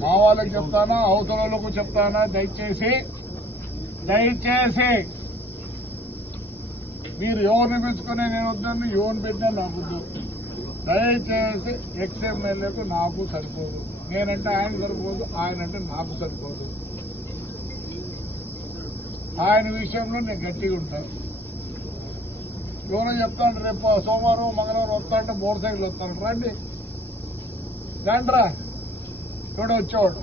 మా వాళ్ళకి చెప్తానా అవతలకు చెప్తానా దయచేసి మీరు ఎవరిని పెంచుకునే నేను వద్దని ఎవరిని పెట్టినా నాకు వద్దు. దయచేసి ఎక్స్ఎమ్మెల్యేకు నాకు సరిపోదు. నేనంటే ఆయన సరిపోదు, ఆయనంటే నాకు సరిపోదు. ఆయన విషయంలో నేను గట్టిగా ఉంటాను. ఎవరో చెప్తాను రేపు సోమవారం మంగళవారం వస్తానంటే మోటార్ సైకిల్ వస్తాను. రండి ఎవడో వచ్చేవాడు.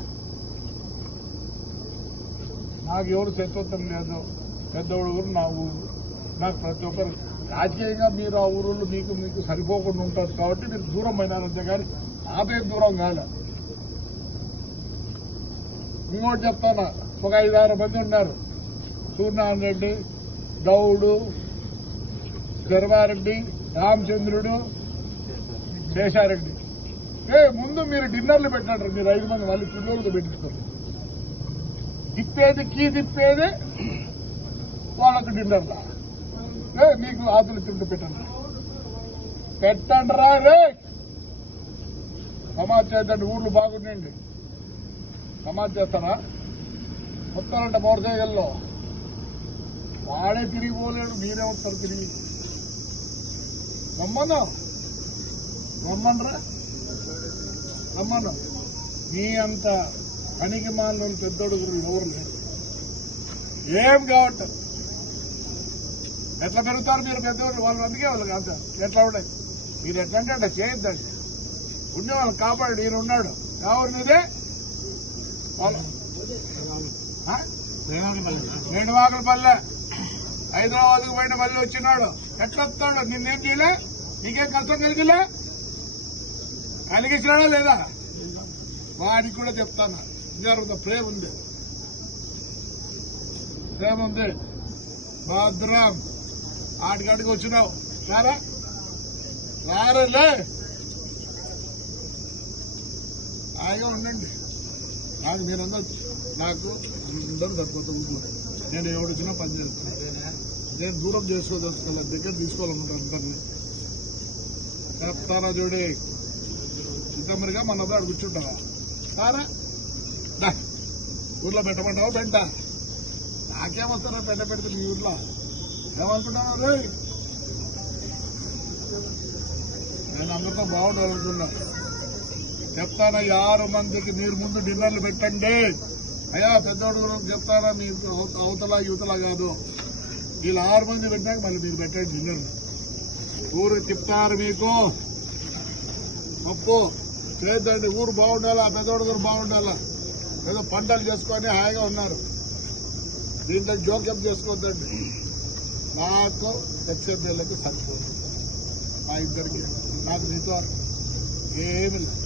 నాకు ఎవరు శత్రుత్వం లేదు. పెద్దవాడు ఊరు నా ఊరు. నాకు ప్రతి ఒక్కరు రాజకీయంగా మీరు ఆ ఊరులో మీకు సరిపోకుండా ఉంటారు కాబట్టి మీరు దూరం అయినారంతే కానీ నాపే దూరం కాలే. ఇంకోటి చెప్తానా, ఒక 5-6 మంది ఉన్నారు. సూర్యనారాయణ రెడ్డి, గౌడు, శర్వారెడ్డి, రామచంద్రుడు, శేషారెడ్డి. ముందు మీరు డిన్నర్లు పెట్టండి. మీరు 5 మంది మళ్ళీ పిల్లలతో పెట్టిస్తారు. తిప్పేది వాళ్ళకు డిన్నర్లా. మీకు ఆతులు తింటూ పెట్టండి రా రే. సమాజ్ చేద్దండి. ఊర్లు బాగుండండి. సమాజ్ చేస్తారా? వస్తారంట మోటార్ సైకిల్లో. వాడే తిరిగిపోలేడు, మీరే వస్తారు తిరిగి. రమ్మను. మీ అంత పనికి మాలిన పెద్దోడుగురు ఎవరు లేరు. ఏం కావట్లేదు. ఎట్లా పెరుగుతారు మీరు పెద్దవాళ్ళు? వాళ్ళు అందుకే వాళ్ళకి అంత ఎట్లా ఉండే. మీరు ఎట్లంటే అట్లా చేయొద్దండి. ఉండేవాళ్ళు కాపాడు. ఈయన ఉన్నాడు కావనిదే వేణువాకలపల్లె హైదరాబాద్కు పోయిన మళ్ళీ వచ్చినాడు. ఎట్లా వస్తాడు? నిన్నేం చేయలే? నీకేం కష్టం కలిగించినాడా లేదా? వాడికి కూడా చెప్తాను. ఇంకా ప్రేమ ఉంది. భద్రం ఆడికాడికి వచ్చినావు. రారలే హాయిగా ఉండండి. నాకు మీరందరూ అందరూ సరిపోతుంది. నేను ఎవడొచ్చినా పని చేస్తాను. నేను దూరం చేసుకోదలుచుకోవాలి, దగ్గర తీసుకోవాలనుకుంటాను అందరినీ. చెప్తారా చూడే చిత్తమరిగా మన అక్కడ కూర్చుంటారా? ఊర్లో పెట్టమంటావా? పెంట నాకేమొస్తారా? పెడితే మీ ఊర్లో ఏమనుకుంటాను రే? నేను అందరితో బాగుండాలనుకున్నా. చెప్తానా 6 మందికి మీరు ముందు డిన్నర్లు పెట్టండి. అయ్యా పెద్దోడు చెప్తానా, మీరు అవతల యువతల కాదు. వీళ్ళు 6 మంది పెట్టాక మళ్ళీ మీరు పెట్టండి డిన్నర్లు. ఊరు చెప్తారు మీకు గొప్ప చేద్దండి. ఊరు బాగుండాలా, పెద్దోడు బాగుండాలా. ఏదో పంటలు చేసుకొని హాయిగా ఉన్నారు. దీంట్లో జోక్యం చేసుకోవద్దండి. నాకు ఎక్స్ఎమ్మెల్యేకి సరిపోదు. మా ఇద్దరికి నాకు నీతో ఏమి లేదు.